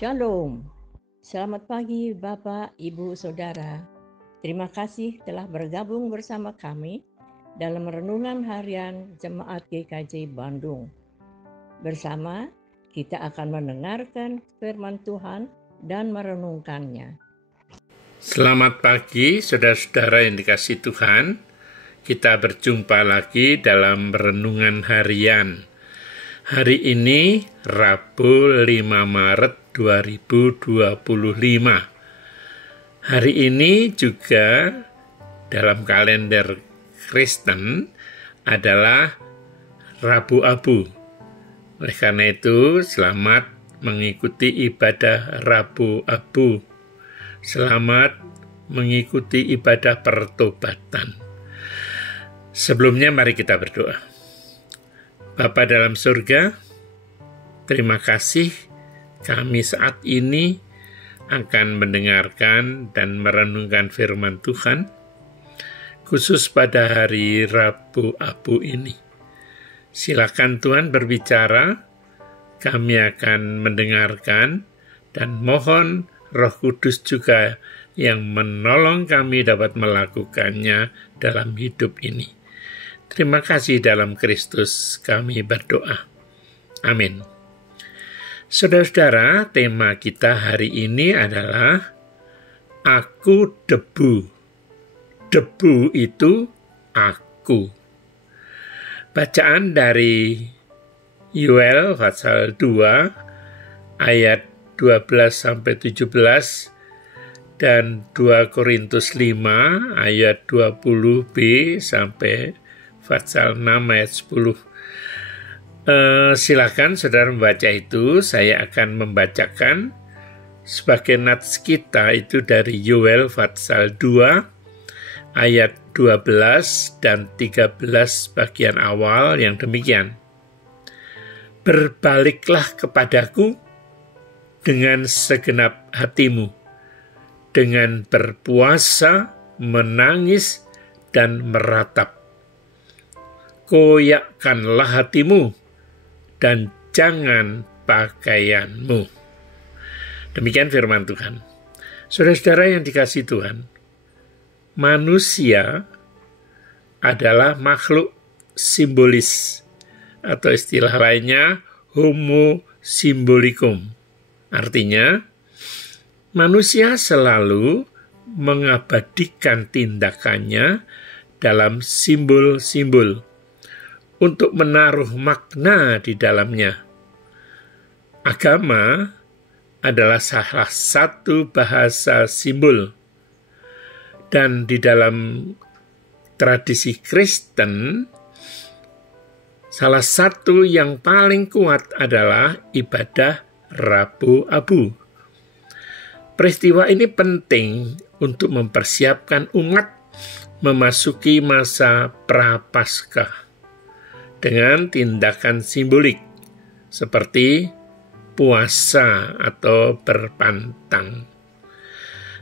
Shalom. Selamat pagi Bapak, Ibu, Saudara. Terima kasih telah bergabung bersama kami dalam renungan harian Jemaat GKJ Bandung. Bersama kita akan mendengarkan firman Tuhan dan merenungkannya. Selamat pagi saudara-saudara yang dikasihi Tuhan. Kita berjumpa lagi dalam renungan harian. Hari ini Rabu 5 Maret 2025. Hari ini juga dalam kalender Kristen adalah Rabu Abu. Oleh karena itu, selamat mengikuti ibadah Rabu Abu. Selamat mengikuti ibadah pertobatan. Sebelumnya mari kita berdoa. Bapa dalam surga, terima kasih kami saat ini akan mendengarkan dan merenungkan firman Tuhan, khusus pada hari Rabu Abu ini. Silakan Tuhan berbicara, kami akan mendengarkan dan mohon Roh Kudus juga yang menolong kami dapat melakukannya dalam hidup ini. Terima kasih dalam Kristus kami berdoa. Amin. Saudara-saudara, tema kita hari ini adalah Aku debu. Debu itu aku. Bacaan dari Yoel pasal 2 ayat 12-17 dan 2 Korintus 5 ayat 20b sampai pasal 6 ayat 10. Silakan saudara membaca itu. Saya akan membacakan sebagai nats kita itu dari Yoel pasal 2 ayat 12 dan 13 bagian awal yang demikian. Berbaliklah kepadaku dengan segenap hatimu, dengan berpuasa, menangis, dan meratap. Koyakkanlah hatimu, dan jangan pakaianmu. Demikian firman Tuhan. Saudara-saudara yang dikasihi Tuhan, manusia adalah makhluk simbolis, atau istilah lainnya homo symbolicum. Artinya, manusia selalu mengabadikan tindakannya dalam simbol-simbol untuk menaruh makna di dalamnya. Agama adalah salah satu bahasa simbol. Dan di dalam tradisi Kristen, salah satu yang paling kuat adalah ibadah Rabu Abu. Peristiwa ini penting untuk mempersiapkan umat memasuki masa Prapaskah dengan tindakan simbolik seperti puasa atau berpantang.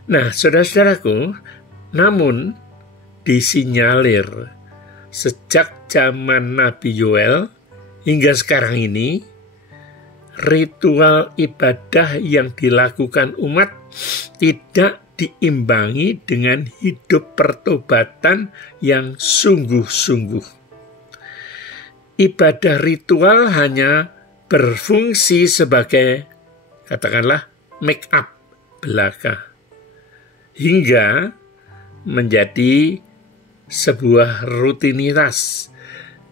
Nah, saudara-saudaraku, namun disinyalir sejak zaman Nabi Yoel hingga sekarang ini, ritual ibadah yang dilakukan umat tidak diimbangi dengan hidup pertobatan yang sungguh-sungguh. Ibadah ritual hanya berfungsi sebagai, katakanlah, make up belaka, hingga menjadi sebuah rutinitas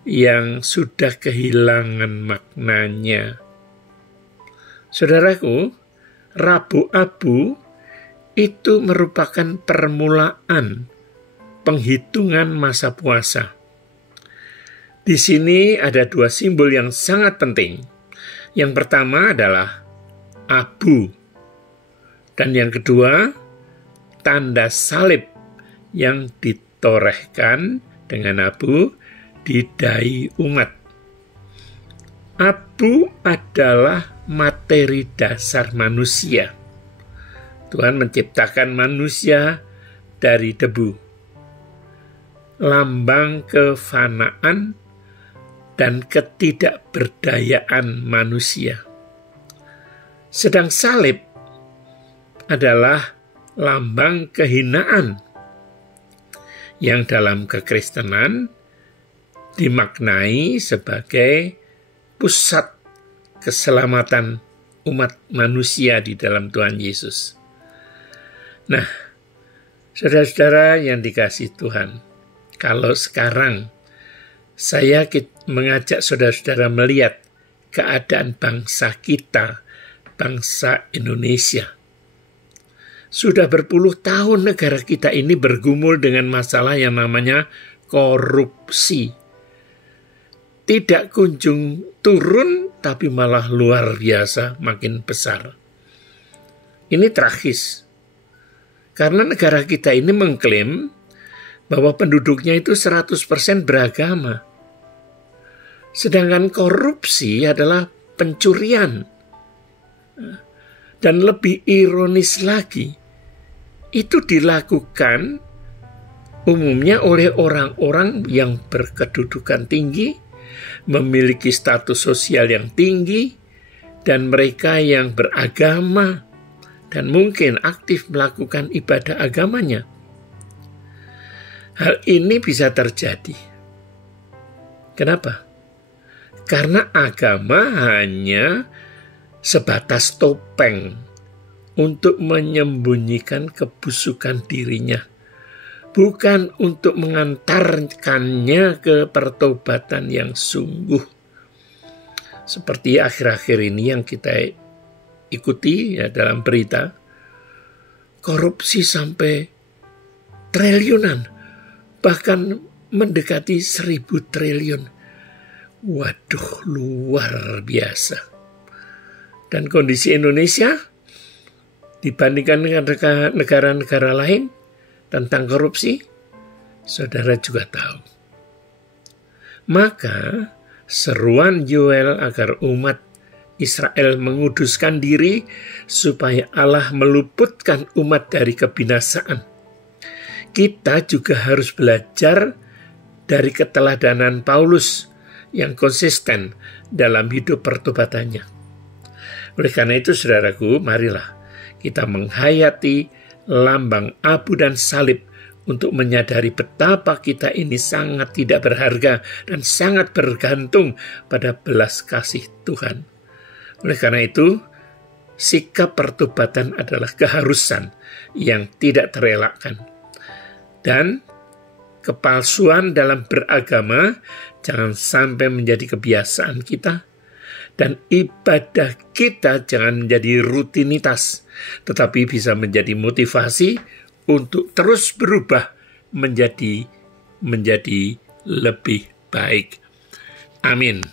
yang sudah kehilangan maknanya. Saudaraku, Rabu Abu itu merupakan permulaan penghitungan masa puasa. Di sini ada dua simbol yang sangat penting. Yang pertama adalah abu, dan yang kedua tanda salib yang ditorehkan dengan abu di dahi umat. Abu adalah materi dasar manusia. Tuhan menciptakan manusia dari debu, lambang kefanaan dan ketidakberdayaan manusia. Sedang salib adalah lambang kehinaan yang dalam kekristenan dimaknai sebagai pusat keselamatan umat manusia di dalam Tuhan Yesus. Nah, saudara-saudara yang dikasihi Tuhan, kalau sekarang saya mengajak saudara-saudara melihat keadaan bangsa kita, bangsa Indonesia. Sudah berpuluh tahun negara kita ini bergumul dengan masalah yang namanya korupsi. Tidak kunjung turun, tapi malah luar biasa, makin besar. Ini tragis. Karena negara kita ini mengklaim bahwa penduduknya itu 100% beragama. Sedangkan korupsi adalah pencurian. Dan lebih ironis lagi, itu dilakukan umumnya oleh orang-orang yang berkedudukan tinggi, memiliki status sosial yang tinggi, dan mereka yang beragama dan mungkin aktif melakukan ibadah agamanya. Hal ini bisa terjadi. Kenapa? Karena agama hanya sebatas topeng untuk menyembunyikan kebusukan dirinya, bukan untuk mengantarkannya ke pertobatan yang sungguh. Seperti akhir-akhir ini yang kita ikuti ya dalam berita, korupsi sampai triliunan, bahkan mendekati 1.000 triliun. Waduh, luar biasa. Dan kondisi Indonesia dibandingkan dengan negara-negara lain tentang korupsi, saudara juga tahu. Maka seruan Yoel agar umat Israel menguduskan diri supaya Allah meluputkan umat dari kebinasaan. Kita juga harus belajar dari keteladanan Paulus yang konsisten dalam hidup pertobatannya. Oleh karena itu, saudaraku, marilah kita menghayati lambang abu dan salib untuk menyadari betapa kita ini sangat tidak berharga dan sangat bergantung pada belas kasih Tuhan. Oleh karena itu, sikap pertobatan adalah keharusan yang tidak terelakkan. Dan kepalsuan dalam beragama jangan sampai menjadi kebiasaan kita. Dan ibadah kita jangan menjadi rutinitas, tetapi bisa menjadi motivasi untuk terus berubah menjadi lebih baik. Amin.